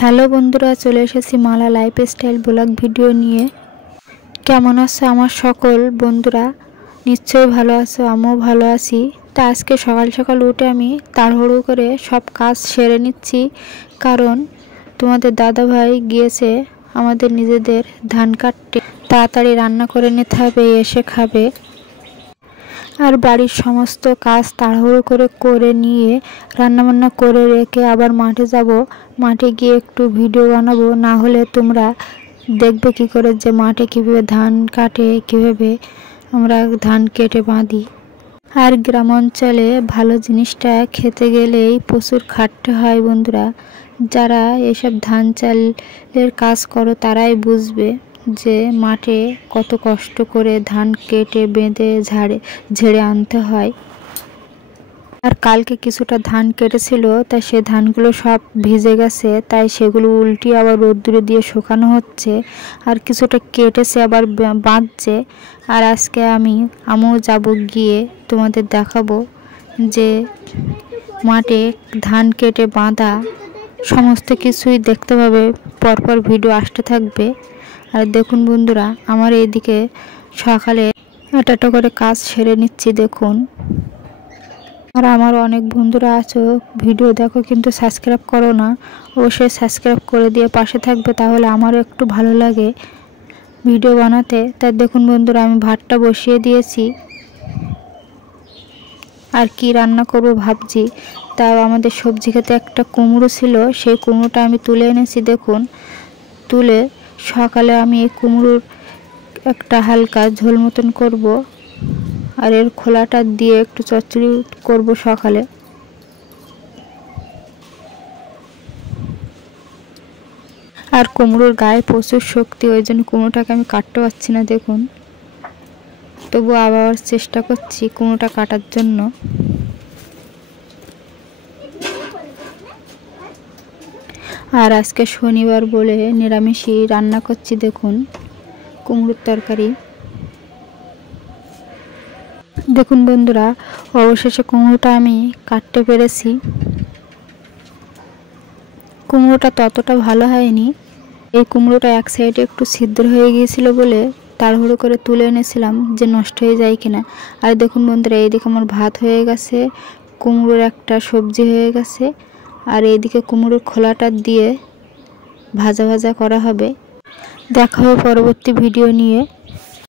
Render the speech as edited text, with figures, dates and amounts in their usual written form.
Hello বন্ধুরা, চলে এসেছি মালা লাইফস্টাইল ব্লগ ভিডিও নিয়ে। কেমন আছো আমার সকল বন্ধুরা? নিশ্চয়ই ভালো আছো, আমিও ভালো আছি। তো আজকে সকাল সকাল উঠে আমি তাড়াহুড়ো করে সব কাজ সেরে নিচ্ছি, কারণ তোমাদের দাদাভাই গিয়েছে আমাদের নিজেদের ধান কাটতে। তাড়াতাড়ি রান্না করে নিতে হবে, এসে খাবে। আর বাড়ির সমস্ত কাজ তাড়াহুড়ো করে নিয়ে রান্নাবান্না করে রেখে আবার মাঠে যাব। মাঠে গিয়ে একটু ভিডিও বানাবো, না হলে তোমরা দেখবে কি করে যে মাঠে কীভাবে ধান কাটে, কীভাবে আমরা ধান কেটে বাঁধি। আর গ্রাম অঞ্চলে ভালো জিনিসটা খেতে গেলেই প্রচুর খাটতে হয় বন্ধুরা। যারা এসব ধান চালের কাজ করো তারাই বুঝবে যে মাঠে কত কষ্ট করে ধান কেটে বেঁধে ঝেড়ে আনতে হয়। আর কালকে কিছুটা ধান কেটেছিল, তাই সে ধানগুলো সব ভিজে গেছে, তাই সেগুলো উল্টিয়ে আবার রোদ্দুরে দিয়ে শুকানো হচ্ছে। আর কিছুটা কেটেছে আবার বাঁধছে। আর আজকে আমিও যাব, গিয়ে তোমাদের দেখাবো যে মাঠে ধান কেটে বাঁধা সমস্ত কিছুই দেখতে পাবে। পরপর ভিডিও আসতে থাকবে। আর দেখুন বন্ধুরা, আমার এইদিকে সকালে একটা করে কাজ সেরে নিচ্ছি, দেখুন। আর আমার অনেক বন্ধুরা আছো, ভিডিও দেখো কিন্তু সাবস্ক্রাইব করো না। অবশ্যই সাবস্ক্রাইব করে দিয়ে পাশে থাকবে, তাহলে আমারও একটু ভালো লাগে ভিডিও বানাতে। তাই দেখুন বন্ধুরা, আমি ভাতটা বসিয়ে দিয়েছি। আর কি রান্না করব ভাবছি। তাও আমাদের সবজি খেতে একটা কুমড়ো ছিল, সেই কুমড়োটা আমি তুলে এনেছি। দেখুন, তুলে সকালে আমি এই কুমড়োর একটা হালকা ঝোল মতন করব, আর এর খোলাটা দিয়ে একটু চচ্চড়ি করব সকালে। আর কুমড়োর গায়ে প্রচুর শক্তি, ওই জন্য কুমড়োটাকে আমি কাটতে পারছি না, দেখুন। তবু আবার চেষ্টা করছি কুমড়োটা কাটার জন্য। আর আজকে শনিবার বলে নিরামিষই রান্না করছি, দেখুন, কুমড়োর তরকারি। দেখুন বন্ধুরা, অবশেষে কুমড়োটা আমি কাটতে পেরেছি। কুমড়োটা ততটা ভালো হয়নি। এই কুমড়োটা এক সাইডে একটু ছিদ্র হয়ে গিয়েছিল বলে তাড়াহুড়ো করে তুলে এনেছিলাম যে নষ্ট হয়ে যায় কিনা। আর দেখুন বন্ধুরা, এইদিকে আমার ভাত হয়ে গেছে, কুমড়োর একটা সবজি হয়ে গেছে, আর এইদিকে কুমড়োর খোলাটা দিয়ে ভাজা ভাজা করা হবে। দেখা হবে পরবর্তী ভিডিও নিয়ে।